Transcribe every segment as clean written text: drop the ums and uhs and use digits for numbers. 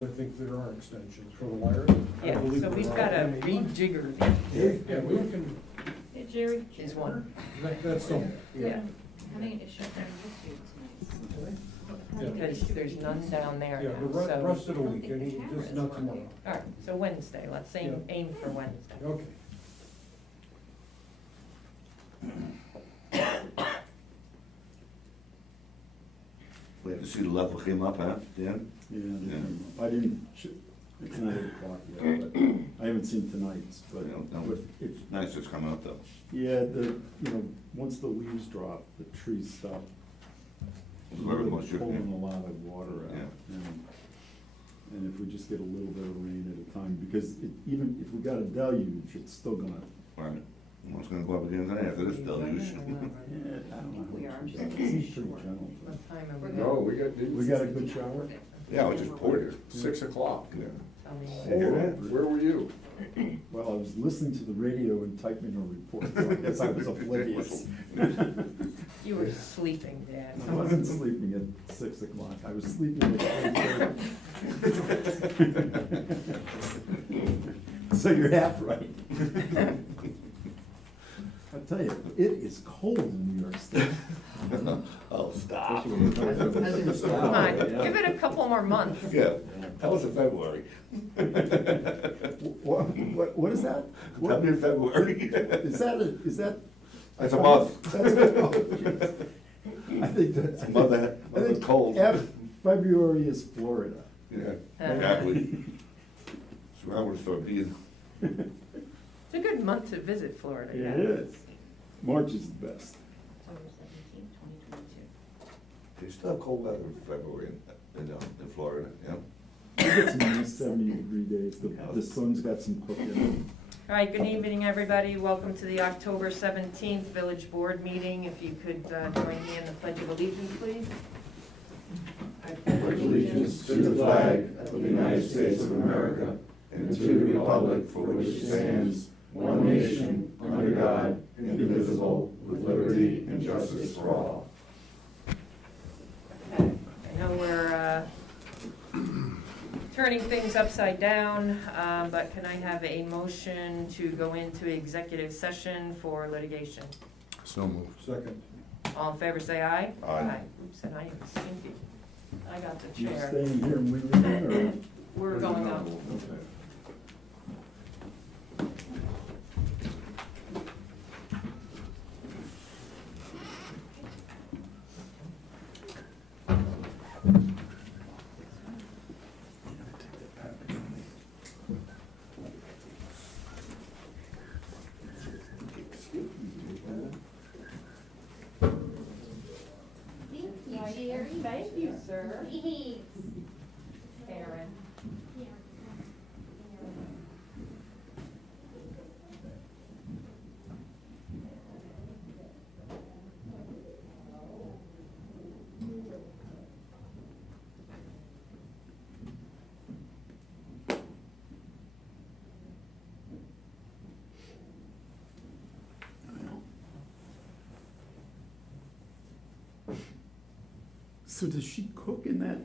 I think there are extensions for the wire. Yeah, so we've got a rejigger. Yeah, we can, Hey, Jerry. Is one. that's the, Yeah, Having an issue there. because there's none down there yeah, the now, so. rest of the week, just not tomorrow. All right, so Wednesday, let's aim for Wednesday. Okay. Glad to see the level came up, huh, Dan? Yeah, I didn't, it's not 8 o'clock yet, but I haven't seen tonight's, but No, it's, nice it's come out though. yeah, once the leaves drop, the trees stop Whoever wants to- pulling a lot of water out. Yeah. And if we just get a little bit of rain at a time, because even if we got a deluge, it's still gonna, Right. Well, it's gonna go up again tonight after this deluge. yeah, I don't know. We are. It seems pretty gentle. What time are we? No, we got. We got a good shower? Yeah, I just poured it. 6 o'clock. Yeah. Tell me You hear what- that? Where were you? Well, I was listening to the radio and typing a report, so I guess I was oblivious. You were sleeping, Dad. I wasn't sleeping at 6 o'clock, I was sleeping at 8:30. So you're half right. I'll tell you, it is cold in New York State. Oh, stop. Come on, give it a couple more months. Yeah, tell us in February. What is that? Tell me in February. Is that? That's a month. That's a, I think that's. A month ahead, I think cold. February is Florida. Yeah, exactly. So I would start being, It's a good month to visit Florida, It yeah. is. March is the best. October 17th, 2022. they still have cold weather in February in Florida, yeah? We get some nice 70-degree days. The sun's got some cooking. All right, good evening, everybody. Welcome to the October 17th Village Board meeting. If you could join me in the Pledge of Allegiance, please. I pledge Allegiance to the flag of the United States of America and to the republic for which it stands, one nation, under God, indivisible, with liberty and justice for all. Okay. I know we're turning things upside down, but can I have a motion to go into executive session for litigation? So moved. Second. All in favor, say aye. Aye. Oops, and I am stinky. I got the You chair. staying here and leaving or? We're going up. Okay. Thank you, sir. Thanks. Karen. So does she cook in that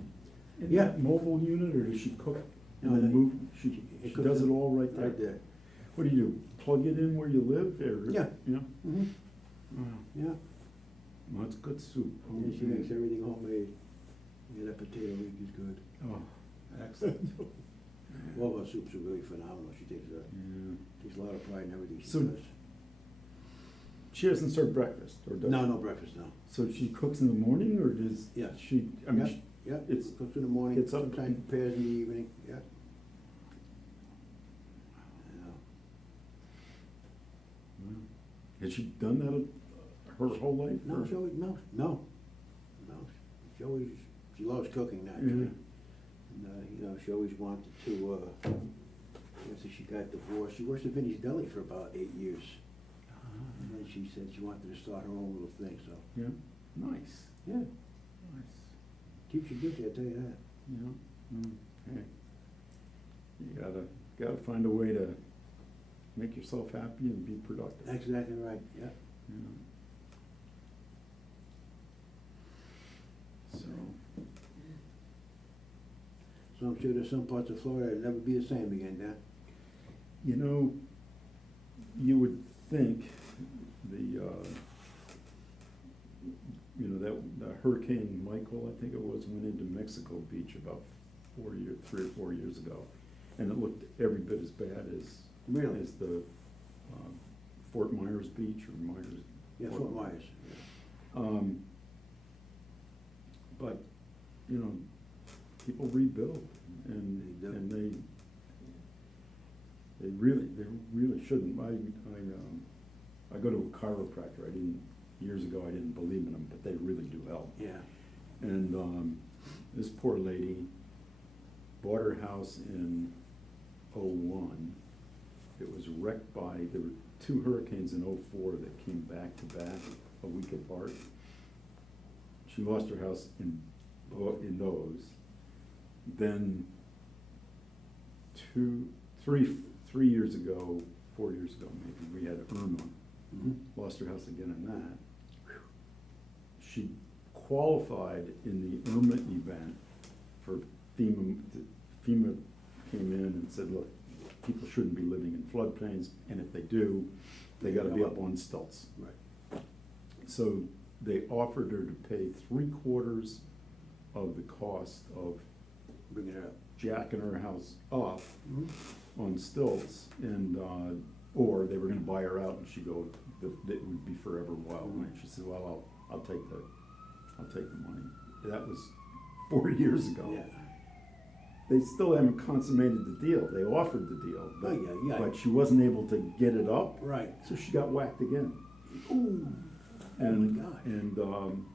Yeah. mobile unit, or does she cook and No, then they- move? She it does it all right there? Right there. What do you do? Plug it in where you live, or? Yeah. Yeah? Mm-hmm. Wow. Yeah. Well, it's good soup. And she makes everything homemade. Yeah, that potato leek is good. Oh, excellent. All of our soups are really phenomenal. She takes a lot of pride in everything she So- does. She doesn't serve breakfast, or does? No breakfast, no. So she cooks in the morning, or does Yeah. she, I mean, Yeah, yeah, it's- cooks in the morning, gets up- sometimes prepares in the evening, yeah. wow. Has she done that her whole life? No, or- she always, no. She always, she loves cooking naturally. Yeah. And, she always wanted to, after she got divorced, she worked at Vinnie's Deli for about 8 years. And then she said she wanted to start her own little thing, so, Yeah, nice, yeah, nice, keeps you busy, I tell you that. yeah, hey. You gotta find a way to make yourself happy and be productive. That's exactly right, yeah. Yeah. So, So I'm sure there's some parts of Florida that'll never be the same again, Dan. You know, you would think that Hurricane Michael, I think it was, went into Mexico Beach about 3 or 4 years ago. And it looked every bit as bad Really? as the Fort Myers Beach or Myers. Yeah, Fort Myers. But, you know, people rebuild and They do. and they really shouldn't. I go to a chiropractor. Years ago I didn't believe in them, but they really do help. Yeah. And this poor lady bought her house in '01. It was wrecked there were 2 hurricanes in '04 that came back to back a week apart. She lost her house in those. Then 3 years ago, 4 years ago maybe, we had Irma. Mhm. Lost her house again in that. She qualified in the Irma event for FEMA. FEMA came in and said, look, people shouldn't be living in floodplains, and if they do, they gotta be up on stilts. Right. So they offered her to pay 3/4 of the cost of Bring it up. jacking her house up Mhm. on stilts, and, or they were gonna buy her out, and she'd go, that would be forever wildland. She said, well, I'll take the money. That was 4 years ago. Yeah. They still haven't consummated the deal. They offered the deal, but, Oh, yeah. but she wasn't able to get it up, Right. so she got whacked again. Ooh. And, Oh, my God.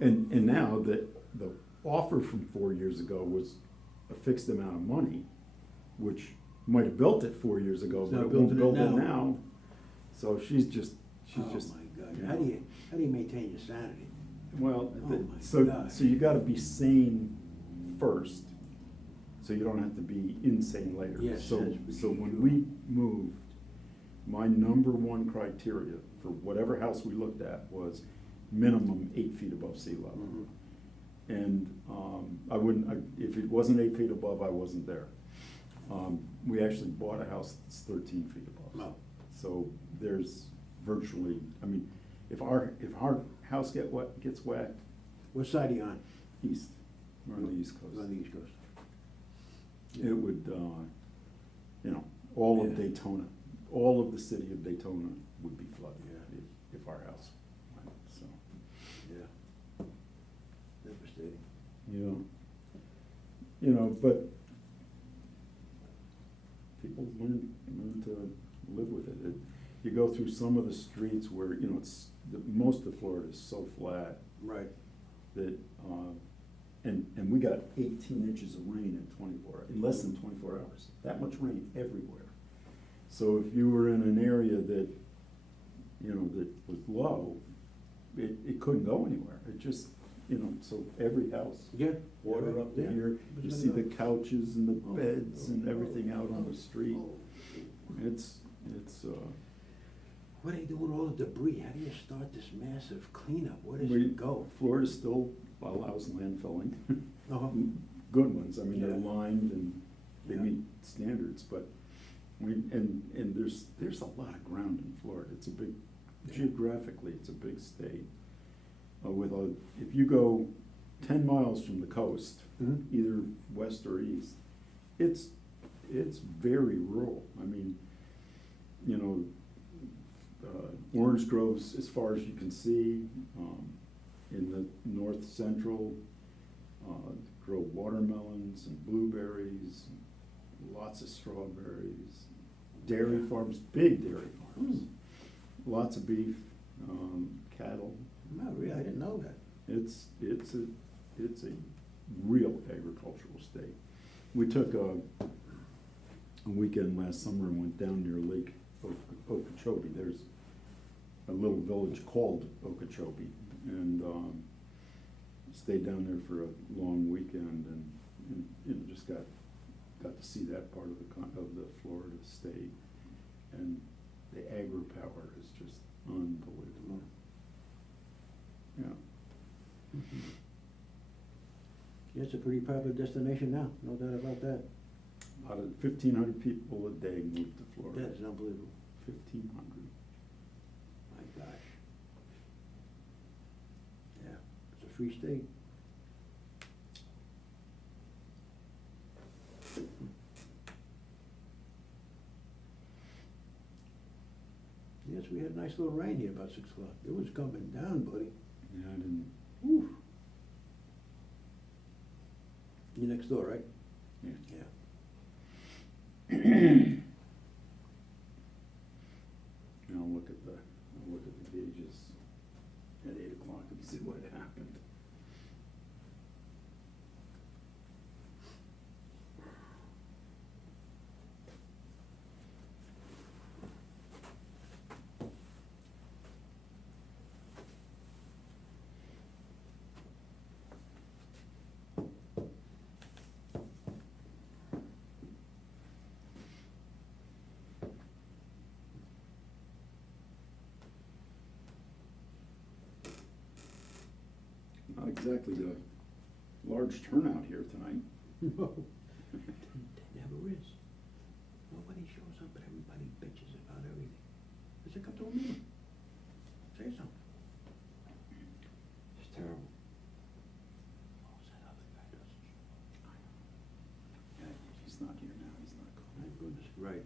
and now the offer from 4 years ago was a fixed amount of money, which might have built it 4 years ago, It's but not it won't building it build it now. now. So she's just, Oh, my God. you How know. do you maintain your sanity? Well, Oh, my so God. you gotta be sane first, so you don't have to be insane later. Yes, So that's so when we moved, my number one criteria for whatever house we looked at was minimum 8 feet above sea level. Mhm. And if it wasn't 8 feet above, I wasn't there. We actually bought a house that's 13 feet above. Wow. So there's virtually, I mean, if our house gets whacked, What side are you on? east, we're on the east coast. On the East Coast. It would, all of Yeah. Daytona, all of the city of Daytona would be flooded Yeah. if our house went, so. Yeah. Devastating. But people learn to live with it. You go through some of the streets where, most of Florida is so flat Right. that, and we got 18 inches of rain in less than 24 hours. That much rain everywhere. So if you were in an area that, that was low, it couldn't go anywhere. It just, so every house, Yeah. water up to Yeah. here, you see the couches and the beds and everything out on the street. It's, What do you do with all the debris? How do you start this massive cleanup? Where does we- it go? Florida still allows landfilling. Uh-huh. Good ones, I mean, they're Yeah. lined and they Yeah. meet standards, but there's a lot of ground in Florida. It's a big, geographically, it's a big state. If you go 10 miles from the coast, Mhm. either west or east, it's very rural. I mean, orange groves as far as you can see, in the north central, grow watermelons and blueberries, lots of strawberries, dairy farms, big dairy farms, lots of beef, cattle. No, really, I didn't know that. It's a real agricultural state. We took a weekend last summer and went down near Lake Okeechobee. There's a little village called Okeechobee, and stayed down there for a long weekend, and just got to see that part of the Florida state, and the agri-power is just unbelievable. Yeah. It's a pretty popular destination now, no doubt about that. About 1,500 people a day move to Florida. That is unbelievable. 1,500. My gosh. Yeah, it's a free state. Yes, we had a nice little rain here about 6 o'clock. It was coming down, buddy. Yeah, I didn't. Whew. You next door, right? Yeah. Yeah. And I'll look at the gauges at 8 o'clock and see what happened. Not exactly a large turnout here tonight. No, it never is. Nobody shows up, but everybody bitches about everything. Just come to a meeting. Say something. It's terrible. Oh, that other guy doesn't show up. Yeah, he's not here now, he's not My calling. goodness, right.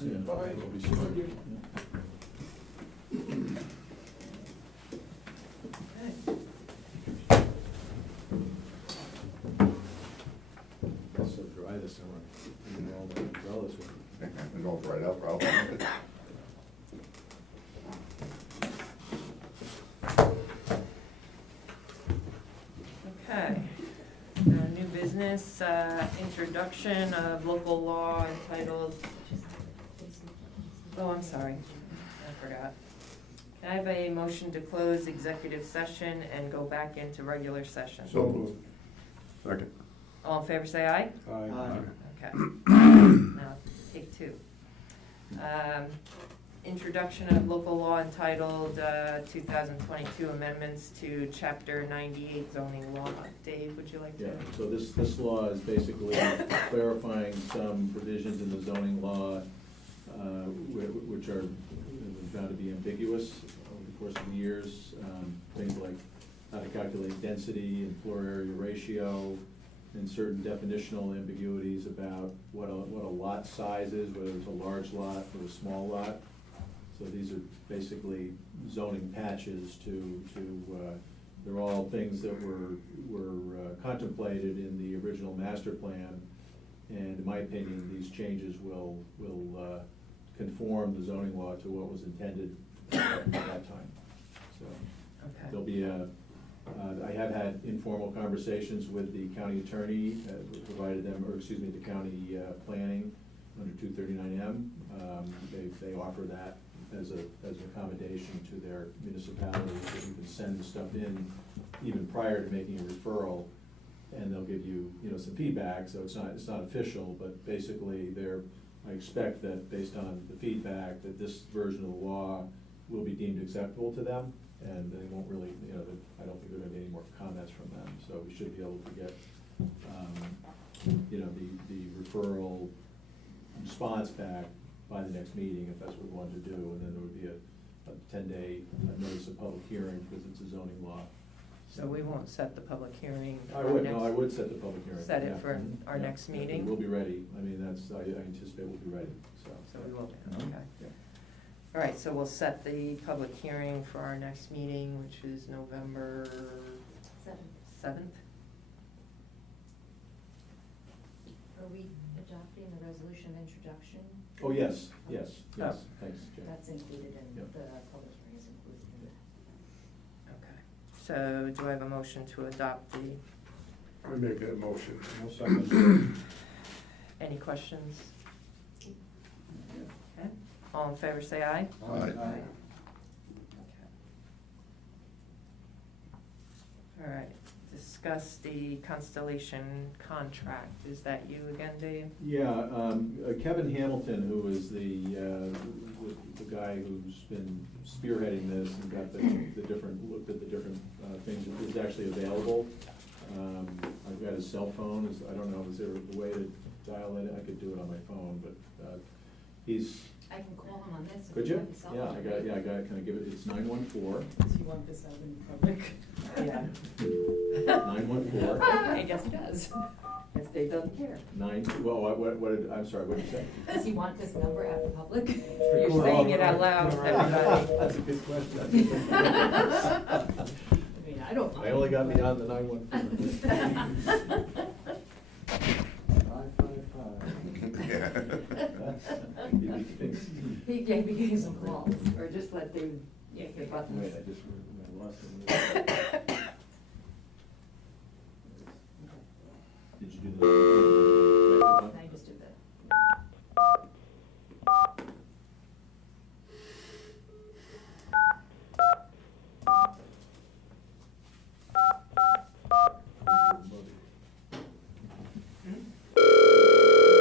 See you. Bye. We'll be soon. It's so dry this summer, even all the umbrellas were. It goes right up, Ralph. Okay. New business, introduction of local law entitled, oh, I'm sorry, I forgot. Can I have a motion to close executive session and go back into regular session? So moved. Second. All in favor, say aye. Aye. Okay. Now, take two. Introduction of local law entitled 2022 Amendments to Chapter 98 Zoning Law. Dave, would you like to? Yeah, so this law is basically clarifying some provisions in the zoning law, which are found to be ambiguous over the course of the years. Things like how to calculate density and floor area ratio, and certain definitional ambiguities about what a lot size is, whether it's a large lot or a small lot. So these are basically zoning patches they're all things that were contemplated in the original master plan. And in my opinion, these changes will conform the zoning law to what was intended at that time. So Okay. there'll be I have had informal conversations with the county attorney, provided them, or excuse me, the county planning under 239M. They offer that as an accommodation to their municipalities, that you can send the stuff in even prior to making a referral, and they'll give you, some feedback. So it's not official, but basically I expect that based on the feedback, that this version of the law will be deemed acceptable to them, and they won't really, I don't think there are gonna be any more comments from them. So we should be able to get, the referral response back by the next meeting, if that's what we wanted to do. And then there would be a 10-day notice of public hearing, because it's a zoning law. So we won't set the public hearing? I for would, next- no, I would set the public hearing. Set it yeah. for Mhm. our Yeah. next Yeah, meeting? We'll be ready. I mean, I anticipate we'll be ready, so. So we will, Mhm. okay. Yeah. All right, so we'll set the public hearing for our next meeting, which is November 7th. Are we adopting the resolution of introduction? Oh, yes, thanks, Jane. That's included in Yep. the public hearing is included in that. Okay. So do I have a motion to adopt the, I make that motion. I'll second. any questions? Okay. All in favor, say aye. Aye. Okay. All right, discuss the Constellation contract. Is that you again, Dave? Yeah, Kevin Hamilton, who is the guy who's been spearheading this and got looked at the different things that is actually available. I've got his cell phone, I don't know, is there a way to dial in? I could do it on my phone, but he's, I can call him on this. if could you you? have the cell Yeah, phone. I got it, can I give it, it's 914, Does he want this out in public? Yeah. 914, I guess he does. Yes, Dave doesn't care. I'm sorry, what did you say? Does he want this number out in public? You're saying it out loud, everybody. That's a good question. I mean, I don't. I only got beyond the 914. 555. Yeah. He gave me some calls, or just let them, yeah, Wait, the buttons. I lost it. Did you do the? I just did that.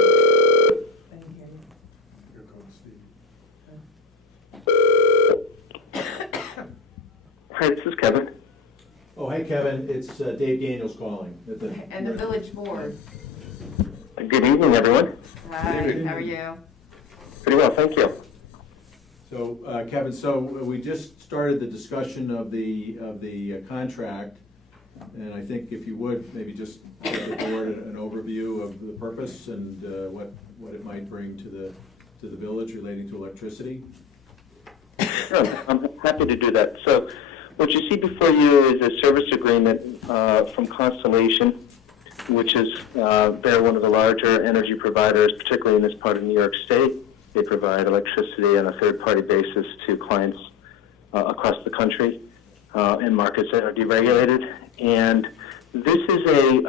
I didn't hear you. Here comes Steve. Hi, this is Kevin. Oh, hey, Kevin, it's Dave Daniels calling. And the village board. Good evening, everyone. Hi, how are you? Pretty well, thank you. So, Kevin, so we just started the discussion of the contract, and I think if you would, maybe just give the board an overview of the purpose and what it might bring to to the village relating to electricity. Sure, I'm happy to do that. So what you see before you is a service agreement from Constellation, which is they're one of the larger energy providers, particularly in this part of New York State. They provide electricity on a third-party basis to clients across the country in markets that are deregulated. And this is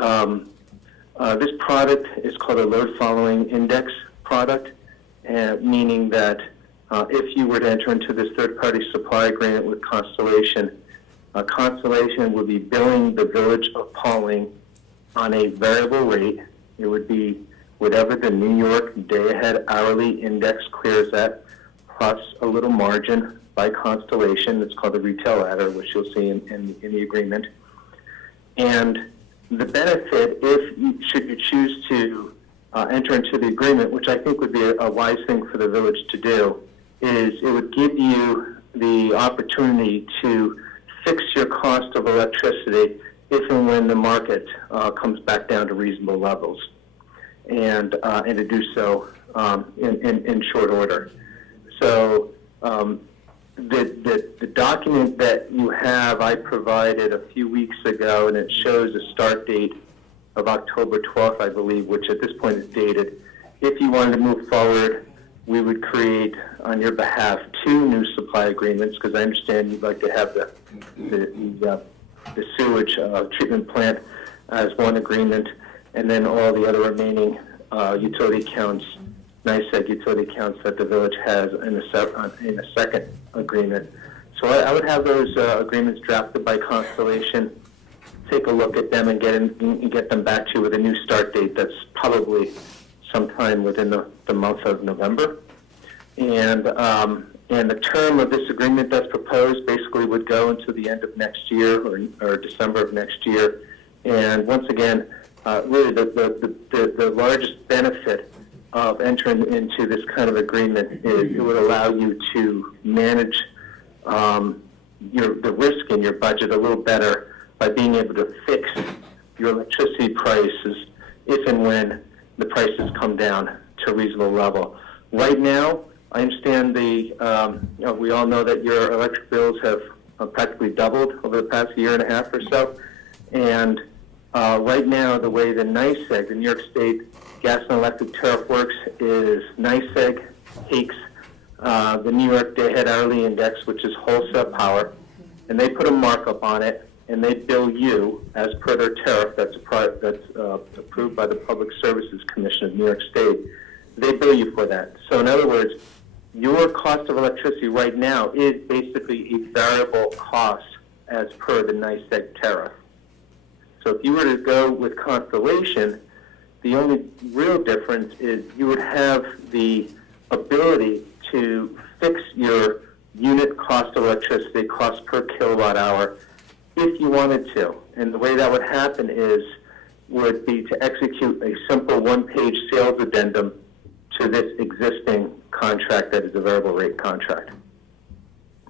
this product is called a load following index product, meaning that if you were to enter into this third-party supply agreement with Constellation, Constellation would be billing the village of Pawling on a variable rate. It would be whatever the New York day-ahead hourly index clears at, plus a little margin by Constellation. It's called the retail adder, which you'll see in the agreement. And the benefit, should you choose to enter into the agreement, which I think would be a wise thing for the village to do, is it would give you the opportunity to fix your cost of electricity if and when the market comes back down to reasonable levels, and to do so in short order. So the document that you have, I provided a few weeks ago, and it shows a start date of October 12th, I believe, which at this point is dated. If you wanted to move forward, we would create, on your behalf, 2 new supply agreements, because I understand you'd like to have the sewage treatment plant as one agreement, and then all the other remaining utility accounts, NYSEG utility accounts that the village has in a second agreement. So I would have those agreements drafted by Constellation, take a look at them and get them back to you with a new start date that's probably sometime within the month of November. And the term of this agreement that's proposed basically would go into the end of next year or December of next year. And once again, really the largest benefit of entering into this kind of agreement is it would allow you to manage the risk in your budget a little better by being able to fix your electricity prices if and when the prices come down to a reasonable level. Right now, I understand we all know that your electric bills have practically doubled over the past year and a half or so. And right now, the way the NYSEG, the New York State Gas and Electric Tariff works is NYSEG takes the New York Day-Ahead Hourly Index, which is wholesale power, and they put a markup on it, and they bill you as per their tariff that's approved by the Public Services Commission of New York State. They bill you for that. So in other words, your cost of electricity right now is basically a variable cost as per the NYSEG tariff. So if you were to go with Constellation, the only real difference is you would have the ability to fix your unit cost of electricity, cost per kilowatt hour, if you wanted to. And the way that would happen would be to execute a simple one-page sales addendum to this existing contract that is a variable rate contract.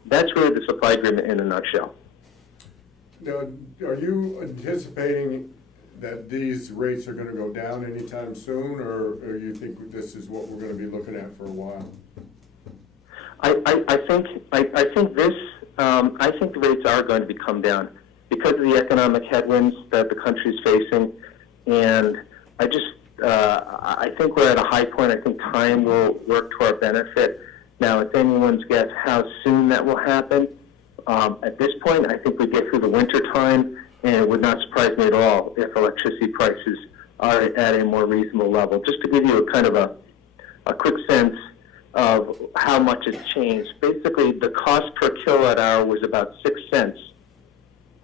That's really the supply agreement in a nutshell. Now, are you anticipating that these rates are gonna go down anytime soon, or you think this is what we're gonna be looking at for a while? I think the rates are going to come down because of the economic headwinds that the country is facing, and I think we're at a high point. I think time will work to our benefit. Now, it's anyone's guess how soon that will happen. At this point, I think we get through the winter time, and it would not surprise me at all if electricity prices are at a more reasonable level. Just to give you a kind of a quick sense of how much has changed. Basically, the cost per kilowatt hour was about 6 cents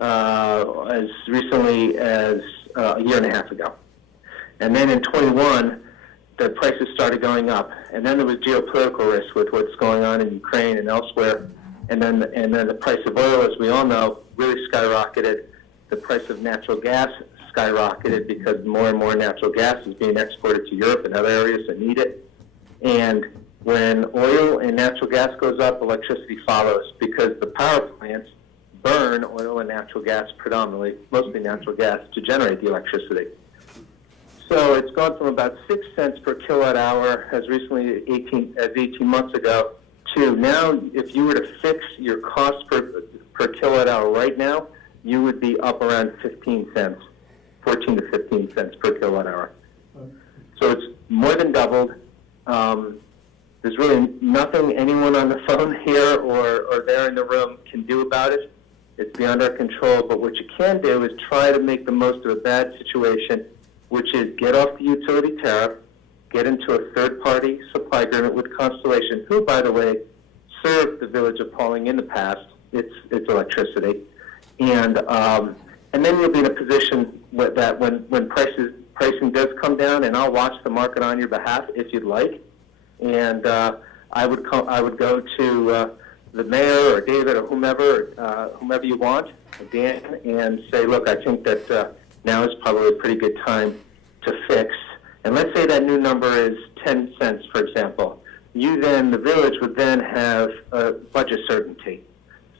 as recently as a year and a half ago. And then in 21, the prices started going up. And then there was geopolitical risk with what's going on in Ukraine and elsewhere. And then the price of oil, as we all know, really skyrocketed. The price of natural gas skyrocketed because more and more natural gas is being exported to Europe and other areas that need it. And when oil and natural gas goes up, electricity follows because the power plants burn oil and natural gas predominantly, mostly natural gas, to generate the electricity. So it's gone from about 6 cents per kilowatt hour as recently as 18 months ago to now, if you were to fix your cost per kilowatt hour right now, you would be up around 15 cents, 14 to 15 cents per kilowatt hour. So it's more than doubled. There's really nothing anyone on the phone here or there in the room can do about it. It's beyond our control, but what you can do is try to make the most of a bad situation, which is get off the utility tariff, get into a third-party supply agreement with Constellation, who, by the way, served the village of Pawling in the past, its electricity, and then you'll be in a position that when pricing does come down, and I'll watch the market on your behalf if you'd like, and I would go to the mayor or David or whomever you want, Dan, and say, look, I think that now is probably a pretty good time to fix. And let's say that new number is 10 cents, for example. The village would then have budget certainty.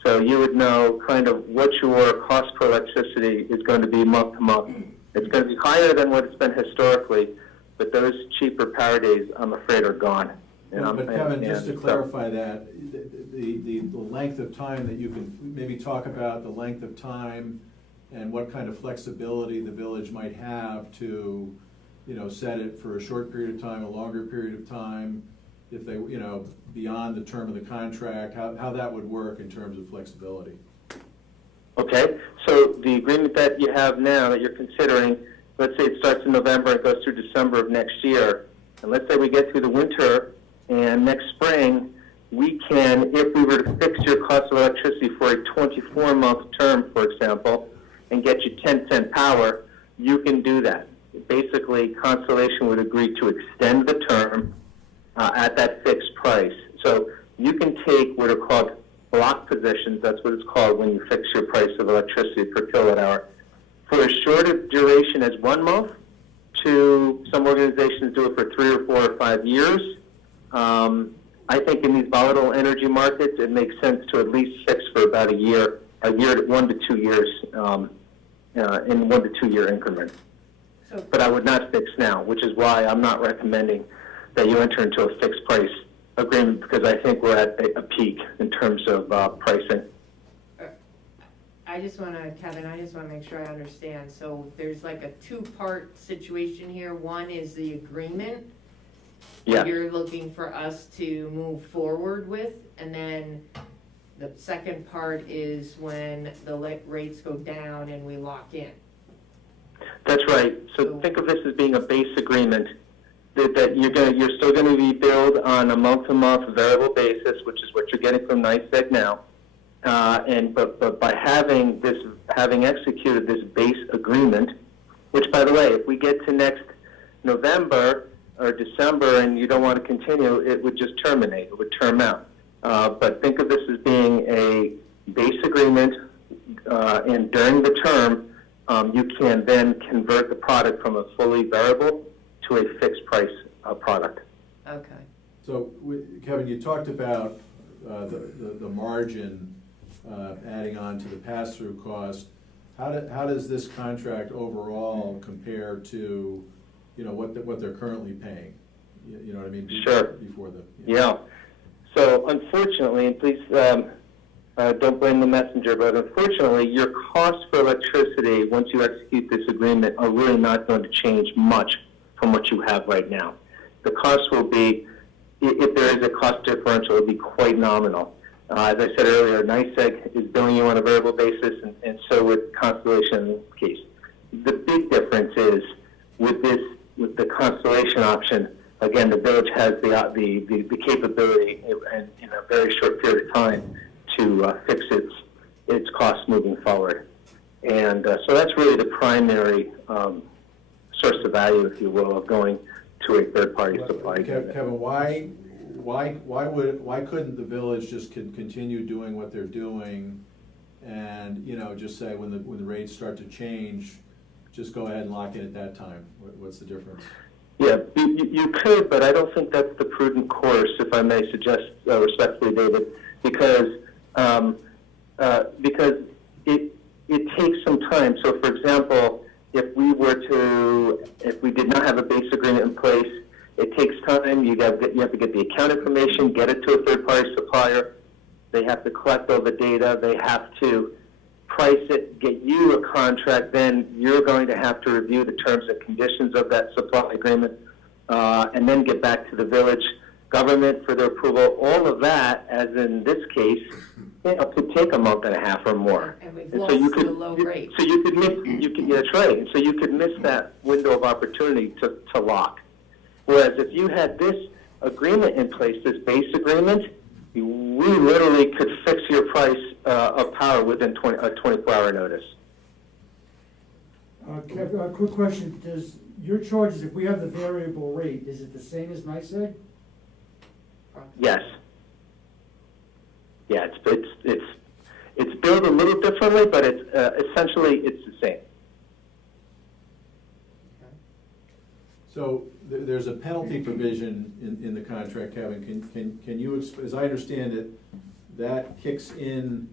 So you would know kind of what your cost per electricity is going to be month to month. It's going to be higher than what it's been historically, but those cheaper power days, I'm afraid, are gone. But Kevin, just to clarify that, the length of time that you can maybe talk about the length of time and what kind of flexibility the village might have to, set it for a short period of time, a longer period of time, if they, beyond the term of the contract, how that would work in terms of flexibility. Okay, so the agreement that you have now that you're considering, let's say it starts in November and goes through December of next year, and let's say we get through the winter and next spring, we can, if we were to fix your cost of electricity for a 24-month term, for example, and get you 10-cent power, you can do that. Basically, Constellation would agree to extend the term at that fixed price. So you can take what are called block positions, that's what it's called when you fix your price of electricity per kilowatt hour, for as short a duration as 1 month to some organizations do it for 3 or 4 or 5 years. I think in these volatile energy markets, it makes sense to at least fix for about a year to 1 to 2 years in 1 to 2 year increments. But I would not fix now, which is why I'm not recommending that you enter into a fixed price agreement, because I think we're at a peak in terms of pricing. Kevin, I just want to make sure I understand. So there's like a two-part situation here. One is the agreement you're looking for us to move forward with, and then the second part is when the rates go down and we lock in. That's right. So think of this as being a base agreement that you're still going to be billed on a month-to-month variable basis, which is what you're getting from NYSEG now. But by having executed this base agreement, which, by the way, if we get to next November or December and you don't want to continue, it would just terminate. It would term out. But think of this as being a base agreement, and during the term, you can then convert the product from a fully variable to a fixed price product. Okay. So, Kevin, you talked about the margin adding on to the pass-through cost. How does this contract overall compare to, what they're currently paying? You know what I mean? Sure. Before the. Yeah. So unfortunately, and please don't blame the messenger, but unfortunately, your costs for electricity, once you execute this agreement, are really not going to change much from what you have right now. The cost will be, if there is a cost differential, it will be quite nominal. As I said earlier, NYSEG is billing you on a variable basis, and so would Constellation in this case. The big difference is with the Constellation option. Again, the village has the capability in a very short period of time to fix its costs moving forward, and so that's really the primary source of value, if you will, of going to a third-party supply. Kevin, why couldn't the village just continue doing what they're doing, and just say when the rates start to change, just go ahead and lock in at that time? What's the difference? Yeah, you could, but I don't think that's the prudent course, if I may suggest respectfully, David, because it takes some time. So, for example, if we did not have a base agreement in place, it takes time. You have to get the account information, get it to a third-party supplier. They have to collect all the data. They have to price it, get you a contract. Then you're going to have to review the terms and conditions of that supply agreement, and then get back to the village government for their approval. All of that, as in this case, could take a month and a half or more. And we've And lost so you to could, the low rate. So you could miss, that's right. And so you could miss that window of opportunity to lock. Whereas if you had this agreement in place, this base agreement, we literally could fix your price of power within a 24-hour notice. Kev, a quick question, does your charges, if we have the variable rate, is it the same as NYSEG? Yes. Yeah, it's billed a little differently, but it's essentially it's the same. So there's a penalty provision in the contract, Kevin. Can you, as I understand it, that kicks in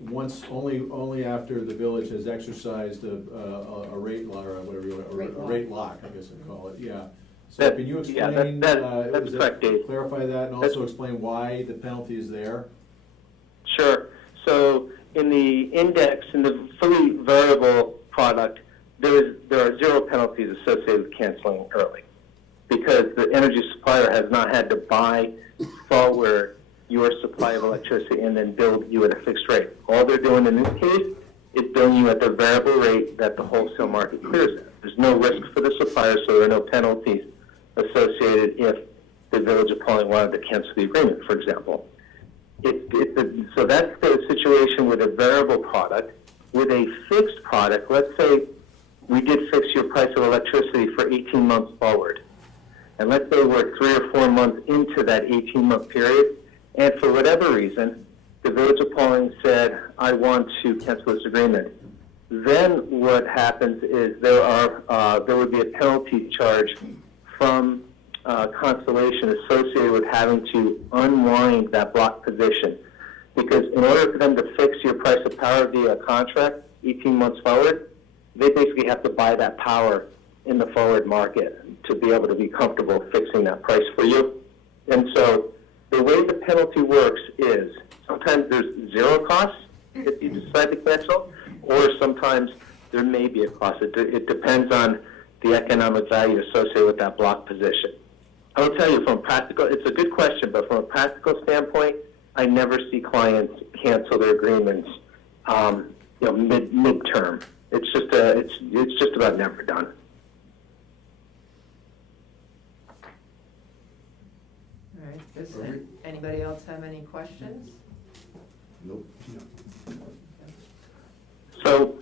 once, only after the village has exercised a rate lock, or whatever you want, a rate lock, I guess I'd call it, yeah. So can you explain, that's correct, Dave. clarify that, and also explain why the penalty is there? Sure. So in the index, in the fully variable product, there are zero penalties associated with canceling early, because the energy supplier has not had to buy forward your supply of electricity and then bill you at a fixed rate. All they're doing in this case is billing you at the variable rate that the wholesale market clears at. There's no risk for the supplier, so there are no penalties associated if the Village of Pawling wanted to cancel the agreement, for example. So that's the situation with a variable product. With a fixed product, let's say we did fix your price of electricity for 18 months forward. And let's say we're 3 or 4 months into that 18-month period, and for whatever reason, the Village of Pawling said, I want to cancel this agreement. Then what happens is there would be a penalty charge from Constellation associated with having to unwind that block position. Because in order for them to fix your price of power via contract 18 months forward, they basically have to buy that power in the forward market to be able to be comfortable fixing that price for you. And so the way the penalty works is sometimes there's zero cost if you decide to cancel, or sometimes there may be a cost. It depends on the economic value associated with that block position. I will tell you from practical, it's a good question, but from a practical standpoint, I never see clients cancel their agreements, midterm. It's just about never done. All right, does anybody else have any questions? Nope. So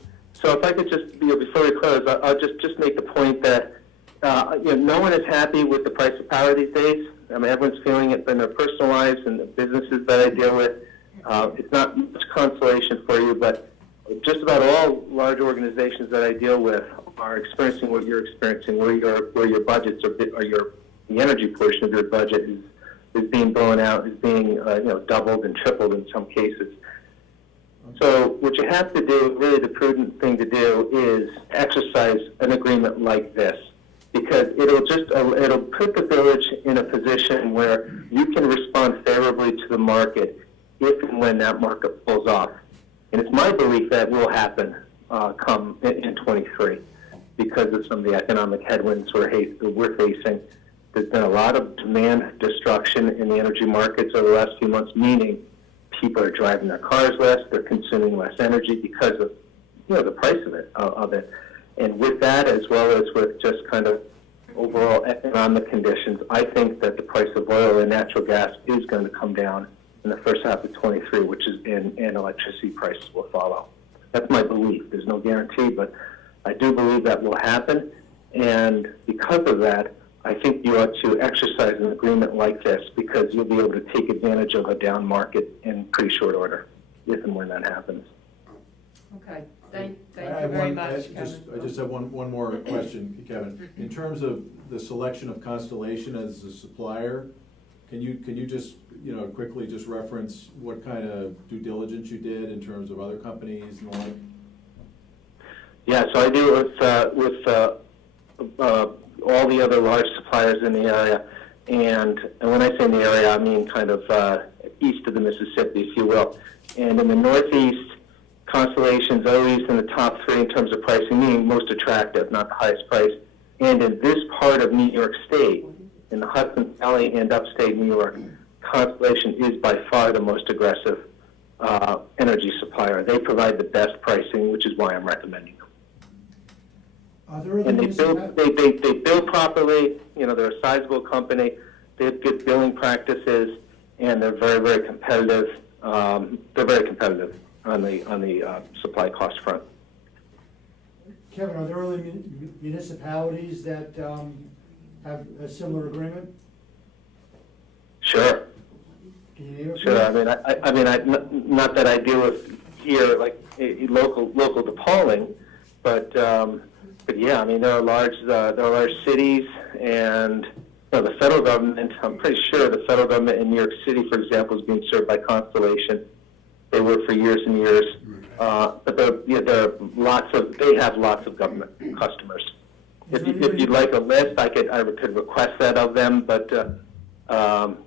if I could just, before we close, I'll just make the point that no one is happy with the price of power these days. I mean, everyone's feeling it in their personal lives and the businesses that I deal with. It's not much consolation for you, but just about all large organizations that I deal with are experiencing what you're experiencing, where your budgets are, the energy portion of your budget is being blown out, is being doubled and tripled in some cases. So what you have to do, really the prudent thing to do, is exercise an agreement like this, because it'll put the village in a position where you can respond favorably to the market if and when that market pulls off. And it's my belief that will happen come in 23 because of some of the economic headwinds we're facing. There's been a lot of demand destruction in the energy markets over the last few months, meaning people are driving their cars less, they're consuming less energy because of the price of it. And with that, as well as with just kind of overall economic conditions, I think that the price of oil and natural gas is going to come down in the first half of 23, and electricity prices will follow. That's my belief. There's no guarantee, but I do believe that will happen. And because of that, I think you ought to exercise an agreement like this, because you'll be able to take advantage of a down market in pretty short order, if and when that happens. Okay, thank you very much, Kevin. I just have one more question, Kevin. In terms of the selection of Constellation as a supplier, can you just quickly just reference what kind of due diligence you did in terms of other companies and the like? Yeah, so I deal with all the other large suppliers in the area, and when I say in the area, I mean kind of east of the Mississippi, if you will. And in the Northeast, Constellation's always in the top 3 in terms of pricing, meaning most attractive, not the highest price. And in this part of New York State, in the Hudson Valley and upstate New York, Constellation is by far the most aggressive energy supplier. They provide the best pricing, which is why I'm recommending them. Are there other And they bill properly. You know, they're a sizable company. They have good billing practices, and they're very, very competitive. They're very competitive on the supply cost front. Kevin, are there other municipalities that have a similar agreement? Sure. Can you name a few? Sure. I mean, not that I deal with here like local to Pawling, but yeah, I mean there are large cities, and you know, the federal government. I'm pretty sure the federal government in New York City, for example, is being served by Constellation. They were for years and years, but there are they have lots of government customers. If you'd like a list, I could request that of them, but.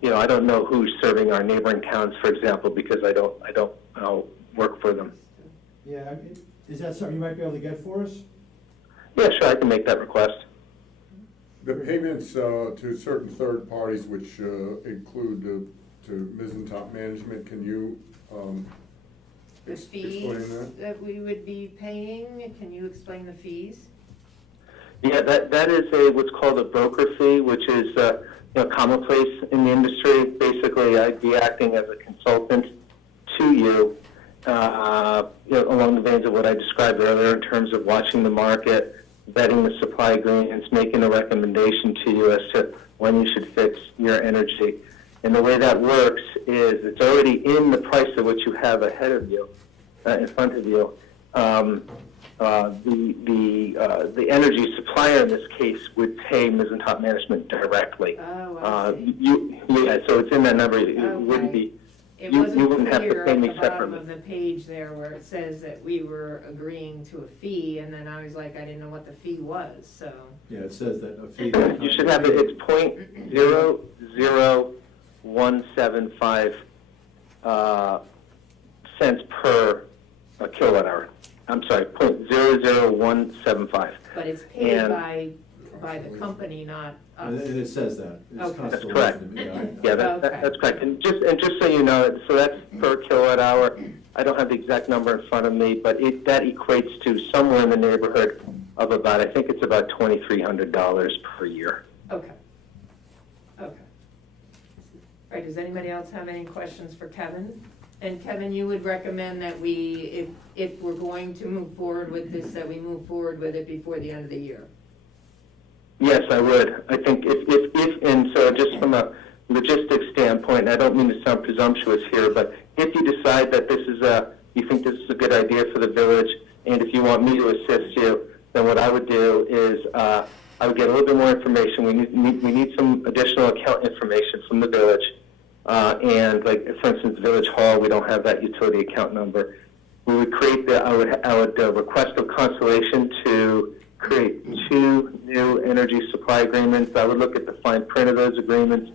You know, I don't know who's serving our neighboring towns, for example, because I don't work for them. Yeah, is that something you might be able to get for us? Yeah, sure, I can make that request. The payments to certain third parties, which include to Mizentop Management, can you The explain fees that we would be paying, can you explain the fees? Yeah, that is what's called a broker fee, which is commonplace in the industry. Basically, I'd be acting as a consultant to you, along the veins of what I described earlier in terms of watching the market, vetting the supply agreements, making a recommendation to you as to when you should fix your energy. And the way that works is it's already in the price of what you have ahead of you, in front of you. The energy supplier in this case would pay Mizentop Management directly. Oh, I see. So it's in that number. It Okay. wouldn't be. It You wasn't wouldn't have to clear pay at me the bottom separately. of the page there where it says that we were agreeing to a fee, and then I was like, I didn't know what the fee was, so. Yeah, it says that a fee. You should have it. It's .00175 cents per kilowatt hour. I'm sorry, .00175. But it's paid And- by the company, not And us. it says that. It's Okay. That's Constellation, correct. Yeah, Okay. that's correct. And just so you know, so that's per kilowatt hour. I don't have the exact number in front of me, but that equates to somewhere in the neighborhood of about, I think it's about $2,300 per year. Okay. Okay. All right, does anybody else have any questions for Kevin? And Kevin, you would recommend that if we're going to move forward with this, that we move forward with it before the end of the year? Yes, I would. I think and so just from a logistics standpoint, and I don't mean to sound presumptuous here, but if you decide that you think this is a good idea for the village, and if you want me to assist you, then what I would do is I would get a little bit more information. We need some additional account information from the village. And like, for instance, Village Hall, we don't have that utility account number. We would create I would request of Constellation to create 2 new energy supply agreements. I would look at the fine print of those agreements,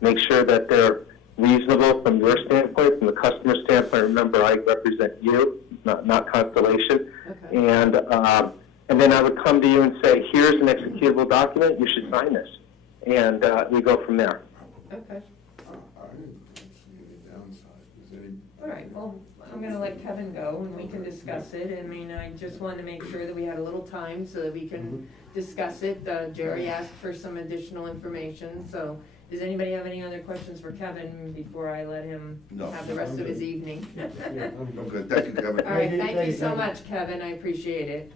make sure that they're reasonable from your standpoint, from the customer standpoint. Remember, I represent you, not Constellation. Okay. And then I would come to you and say, here's an executable document, you should sign this. And we go from there. Okay. I didn't see any downside. Is any? All right, well, I'm gonna let Kevin go and we can discuss it. I mean, I just wanted to make sure that we had a little time so that we can discuss it. Jerry asked for some additional information, so does anybody have any other questions for Kevin before I let him No. have the rest of his evening? I'm good. Thank you, Kevin. All right, thank Thank you you, so Kevin. much, Kevin, I appreciate it.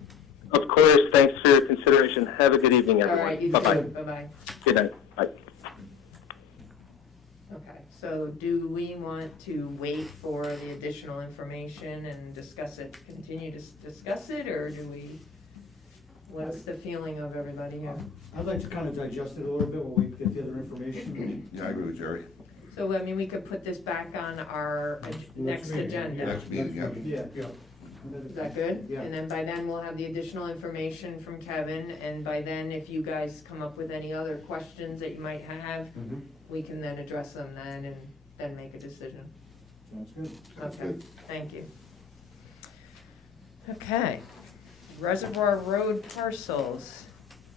Of course, thanks for your consideration. Have a good evening, All everyone. right, you Bye-bye. too, bye-bye. Good night. Bye. Okay, so do we want to wait for the additional information and continue to discuss it, or do we, what's the feeling of everybody here? I'd like to kind of digest it a little bit while we get the other information. Yeah, I agree with Jerry. So, I mean, we could put this back on our next agenda. Next meeting, yeah. Yeah. Is that good? Yeah. And then by then, we'll have the additional information from Kevin, and by then, if you guys come up with any other questions that you might have, Mhm. we can then address them then and then make a decision. Sounds good. Sounds Okay, good. thank you. Okay, Reservoir Road parcels.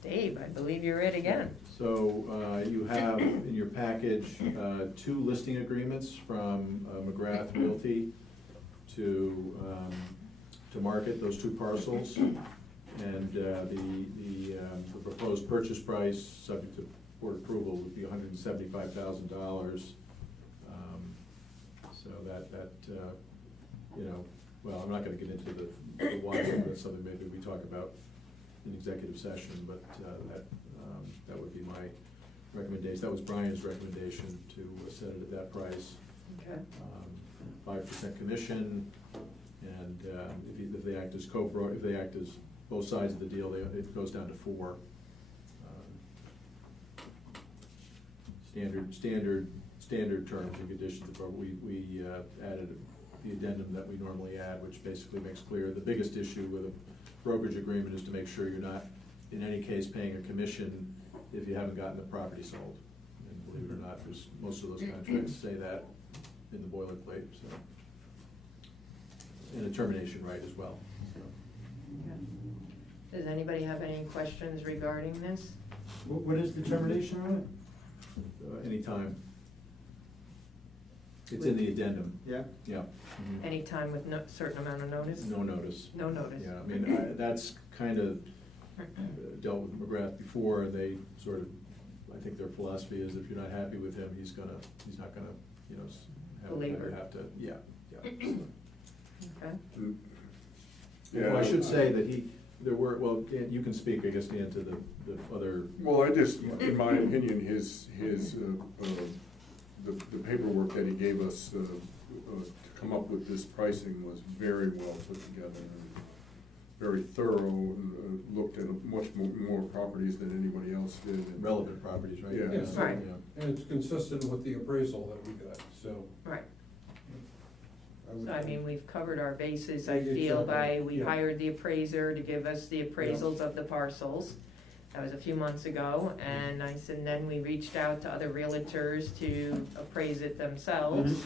Dave, I believe you're it again. So you have in your package 2 listing agreements from McGrath Realty to market those 2 parcels. And the proposed purchase price, subject to board approval, would be $175,000. So that you know, well, I'm not gonna get into the why, that's something maybe we talk about in executive session, but that would be my recommendation. That was Brian's recommendation to set it at that price. Okay. 5% commission, and if they act as if they act as both sides of the deal, it goes down to 4. Standard terms and conditions, but we added the addendum that we normally add, which basically makes clear the biggest issue with a brokerage agreement is to make sure you're not, in any case, paying a commission if you haven't gotten the property sold. And believe it or not, most of those contracts say that in the boilerplate, so. And a termination right as well, so. Okay. Does anybody have any questions regarding this? What is the termination on it? Anytime. It's in the addendum, Yeah. yeah. Mhm. Anytime with no certain amount of notice? No notice. No notice? Yeah, I mean, that's kind of dealt with McGrath before, and they sort of, I think their philosophy is if you're not happy with him, he's not gonna, you know, Belabor. have to, yeah. Okay. Yeah. Well, I should say that there were, well, Dan, you can speak, I guess, Dan, to the other. Well, in my opinion, the paperwork that he gave us to come up with this pricing was very well put together, and very thorough, and looked at much more properties than anybody else did. and- Relevant properties, right? Yeah. Yes. Right. Yeah. And it's consistent with the appraisal that we got, so. Right. would So I mean, we've covered our bases, I Yeah, feel, exactly. we Yeah. hired the appraiser to give us the appraisals of the parcels. That was a few months ago, and I said, then we reached out to other realtors to appraise it themselves.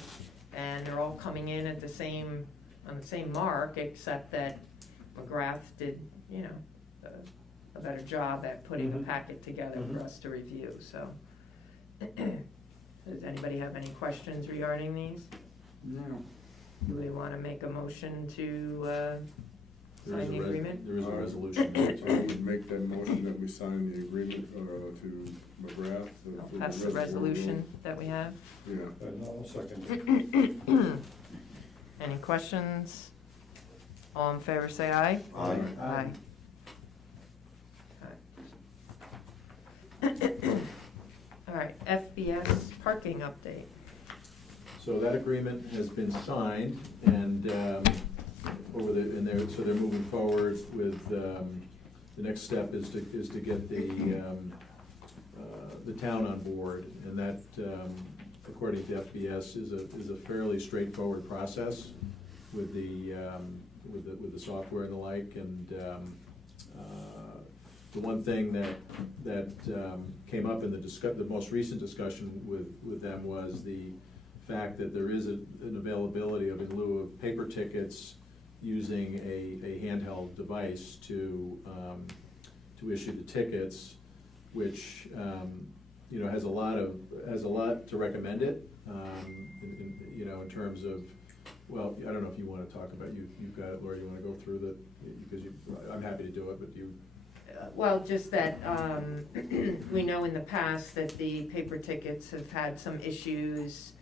And they're all coming in at on the same mark, except that McGrath did, you know, a better job at putting a packet together for us to review, so. Does anybody have any questions regarding these? No. Do we wanna make a motion to, There is sign the agreement? There is a I resolution. would make that motion that we sign the agreement to McGrath. I'll for pass the Reservoir resolution Road. that we have. Yeah. And I'll second it. Any questions? All in favor, say aye. Aye. Aye. Okay. All right, FBS parking update. So that agreement has been signed, and so they're moving forward with, the next step is to get the town on board, and that, according to FBS, is a fairly straightforward process with the software and the like, and the one thing that came up in the most recent discussion with them was the fact that there is an availability of, in lieu of paper tickets, using a handheld device to issue the tickets, which you know, has a lot to recommend it, you know, in terms of, well, I don't know if you want to talk about, you've got it, Laura, you want to go through because I'm happy to do it, but you. Well, just that, we know in the past that the paper tickets have had some issues.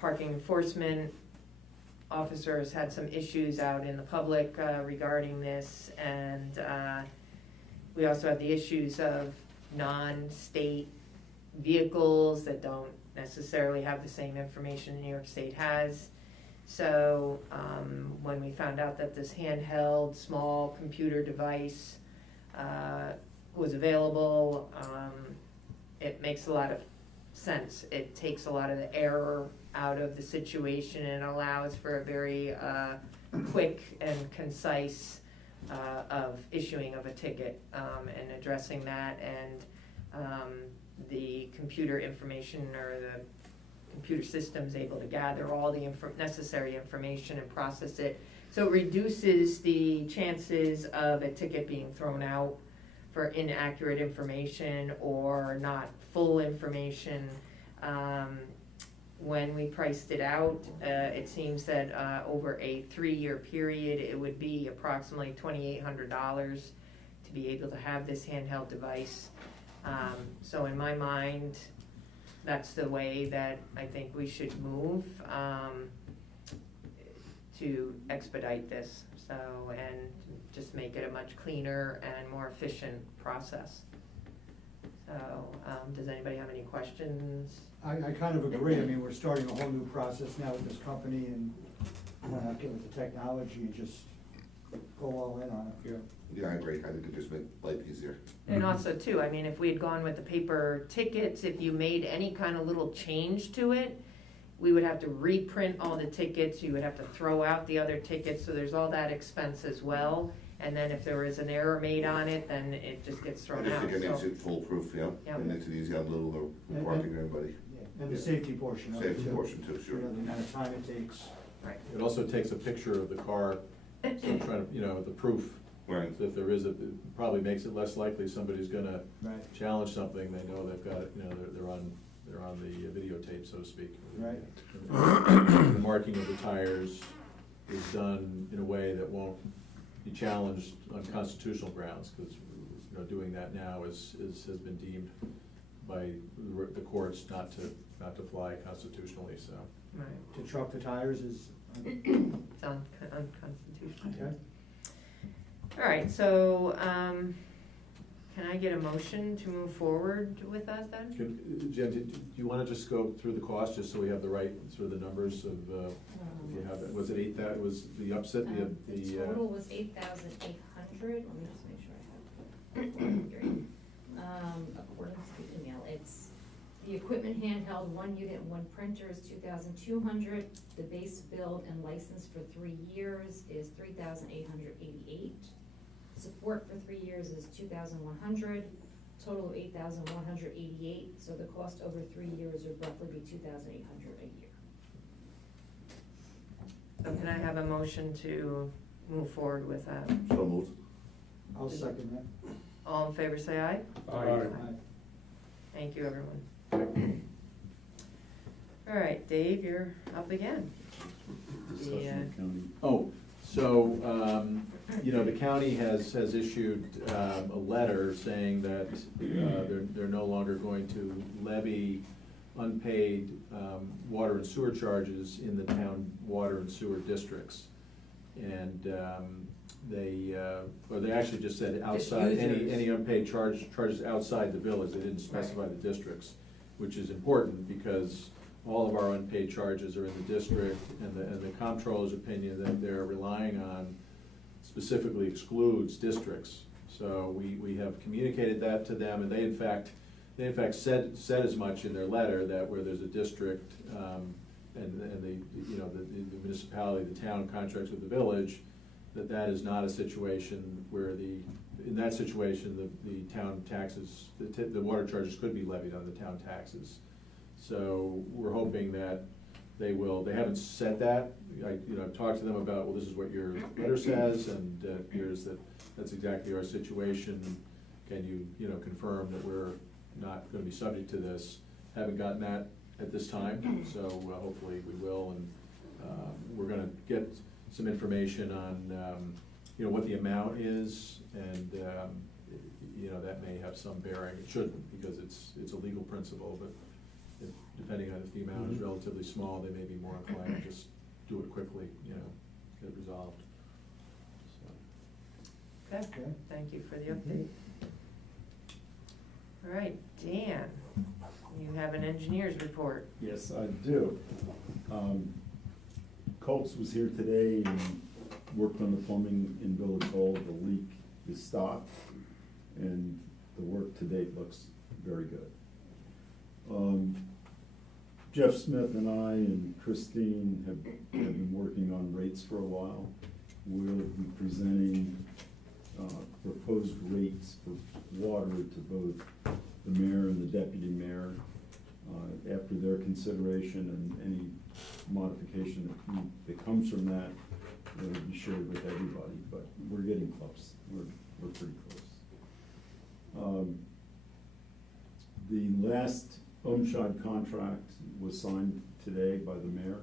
Parking enforcement officers had some issues out in the public regarding this, and we also have the issues of non-state vehicles that don't necessarily have the same information New York State has. So when we found out that this handheld, small computer device was available, it makes a lot of sense. It takes a lot of the error out of the situation and allows for a very quick and concise of issuing of a ticket and addressing that, and the computer information or the computer system's able to gather all the necessary information and process it. So it reduces the chances of a ticket being thrown out for inaccurate information or not full information. When we priced it out, it seems that over a 3-year period, it would be approximately $2,800 to be able to have this handheld device. So in my mind, that's the way that I think we should move to expedite this. So, and just make it a much cleaner and more efficient process. So, does anybody have any questions? I kind of agree. I mean, we're starting a whole new process now with this company, and why not get with the technology and just go all in on it? Yeah, I agree. I think it just make life easier. And also too, I mean, if we had gone with the paper tickets, if you made any kind of little change to it, we would have to reprint all the tickets, you would have to throw out the other tickets, so there's all that expense as well. And then if there is an error made on it, then it just gets I thrown just out. think it makes So- it foolproof, yeah? Yep. It makes it easy on little parking everybody. And the safety portion of it too. Safety portion too, sure. You know, the amount of time it takes. Right. It also takes a picture of the car, so I'm trying to, the proof. Right. So if there is it probably makes it less likely somebody's gonna Right. challenge something, they know they've got it, they're on the videotape, so to speak. Right. The marking of the tires is done in a way that won't be challenged on constitutional grounds, because, doing that now has been deemed by the courts not to fly constitutionally, so. Right. To truck the tires is, It's unconstitutional. okay. All right, so, can I get a motion to move forward with that then? Jen, do you wanna just go through the cost, just so we have the right, sort of the numbers of, if you have it, was it 8,000, was the upset, The total was 8,800, let me just make sure I have it. According to the email, it's the equipment handheld, 1 unit and 1 printer is 2,200. The base build and license for 3 years is 3,888. Support for 3 years is 2,100. Total of 8,188. So the cost over 3 years would roughly be 2,800 a year. So can I have a motion to move forward with that? So moved. I'll second that. All in favor, say aye. Aye. Thank you, everyone. All right, Dave, you're up again. Discussion of county. Oh, so, the county has issued a letter saying that they're no longer going to levy unpaid water and sewer charges in the town water and sewer districts. And they actually just said outside, users. any unpaid charges outside the village, they didn't specify the districts, which is important because all of our unpaid charges are in the district, and the comptroller's opinion that they're relying on specifically excludes districts. So we have communicated that to them, and they in fact said as much in their letter, that where there's a district, and the municipality, the town contracts with the village, that is not a situation where in that situation, the town taxes, the water charges could be levied on the town taxes. So we're hoping that they will, they haven't said that. I've talked to them about, well, this is what your letter says, and here's that's exactly our situation. Can you, confirm that we're not gonna be subject to this? Haven't gotten that at this time, so hopefully we will, and we're gonna get some information on, what the amount is, and, that may have some bearing. It shouldn't, because it's a legal principle, but depending on if the amount is relatively small, they may be more inclined to just do it quickly, get it resolved. So. Okay, thank you for the update. All right, Dan, you have an engineer's report. Yes, I do. Coates was here today and worked on the plumbing in Village Hall. The leak is stopped, and the work to date looks very good. Jeff Smith and I and Christine have been working on rates for a while. We'll be presenting proposed rates for water to both the mayor and the deputy mayor after their consideration, and any modification that comes from that will be shared with everybody, but we're getting close. We're pretty close. The last Umshad contract was signed today by the mayor.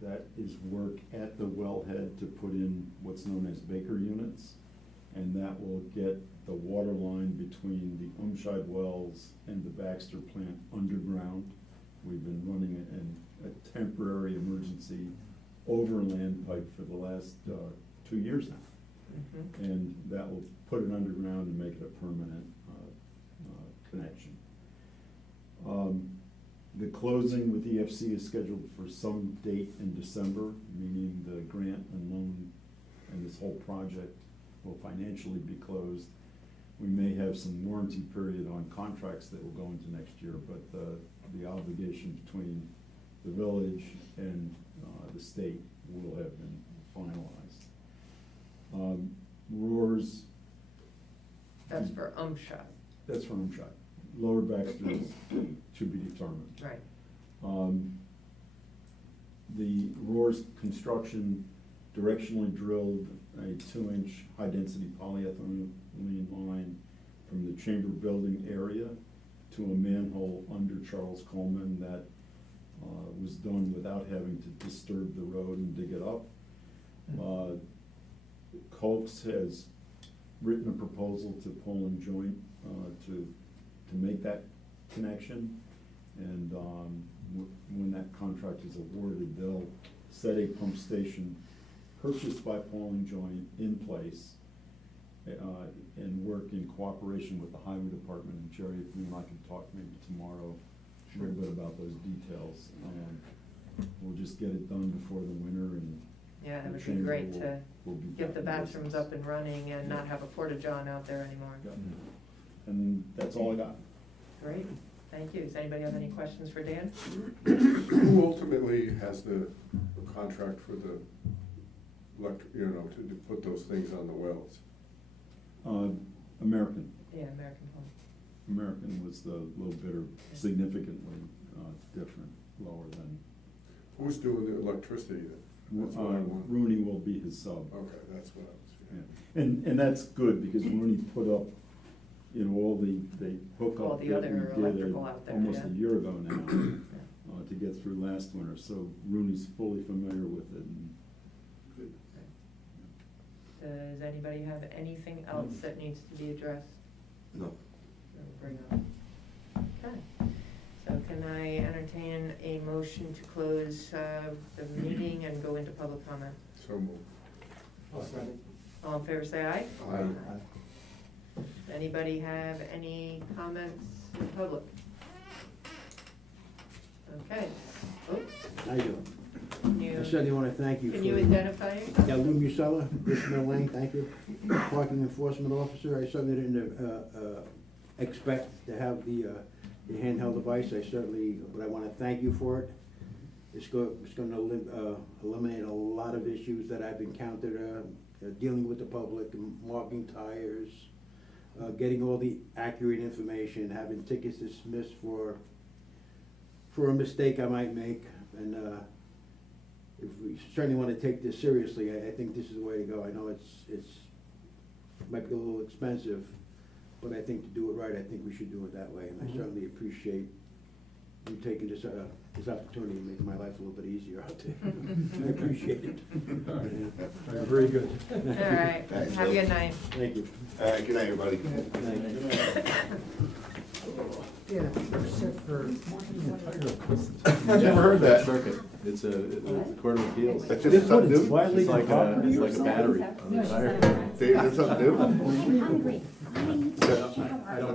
That is work at the wellhead to put in what's known as Baker units, and that will get the water line between the Umshad wells and the Baxter plant underground. We've been running a temporary emergency overland pipe for the last 2 years now. Mm-hmm. And that will put it underground and make it a permanent connection. The closing with EFC is scheduled for some date in December, meaning the grant and loan and this whole project will financially be closed. We may have some warranty period on contracts that will go into next year, but the obligation between the village and the state will have been finalized. Roars. That's for Umshad. That's for Umshad. Lower Baxter is to be determined. Right. The Roars construction directionally drilled a 2-inch high-density polyethylene line from the chamber building area to a manhole under Charles Coleman that was done without having to disturb the road and dig it up. Colks has written a proposal to Pawling Joint to make that connection, and when that contract is awarded, they'll set a pump station purchased by Pawling Joint in place and work in cooperation with the highway department. And Jerry, if you and I can talk maybe tomorrow a little bit about those details. We'll just get it done before the winter, and Yeah, it the would be chamber great to will be get the back in bathrooms business. up and running and not have a porta-john out there anymore. Yeah. And that's all I got. Great, thank you. Does anybody have any questions for Dan? Who ultimately has the contract for the to put those things on the wells? American. Yeah, American Home. American was the little bit significantly different, lower than. Who's doing the electricity then? That's what I want. Rooney will be his sub. Okay, that's what I was, Yeah. And that's good, because Rooney put up, all the hookup All the that other we did electrical out there, almost yeah. a year ago now, to get through last winter, so Rooney's fully familiar with it. And good. Does anybody have anything else that needs to be addressed? No. Bring up. Okay, so can I entertain a motion to close the meeting and go into public comment? so moved. All in favor, say aye. Aye. Does anybody have any comments in public? Okay. Oh, I do. can I you, certainly want to thank you for. can you identify yourself? Yeah, Lou Musella, Richmond Lane, thank you. Parking enforcement officer, I certainly didn't expect to have the handheld device. But I want to thank you for it. It's going to eliminate a lot of issues that I've encountered, dealing with the public, marking tires, getting all the accurate information, having tickets dismissed for a mistake I might make. And if we certainly want to take this seriously, I think this is the way to go. I know it's might be a little expensive, but I think to do it right, I think we should do it that way. And I certainly appreciate you taking this opportunity to make my life a little bit easier out there. I appreciate it. Yeah. Very good. All right, Thanks, have a Bill. good night. Thank you. All right, good night, everybody. Yeah, except for. Never heard that. Circuit, it's a court of appeals. That's just something new? It's like a battery on the tire. Dave, that's something new? I'm hungry. I need to I don't know.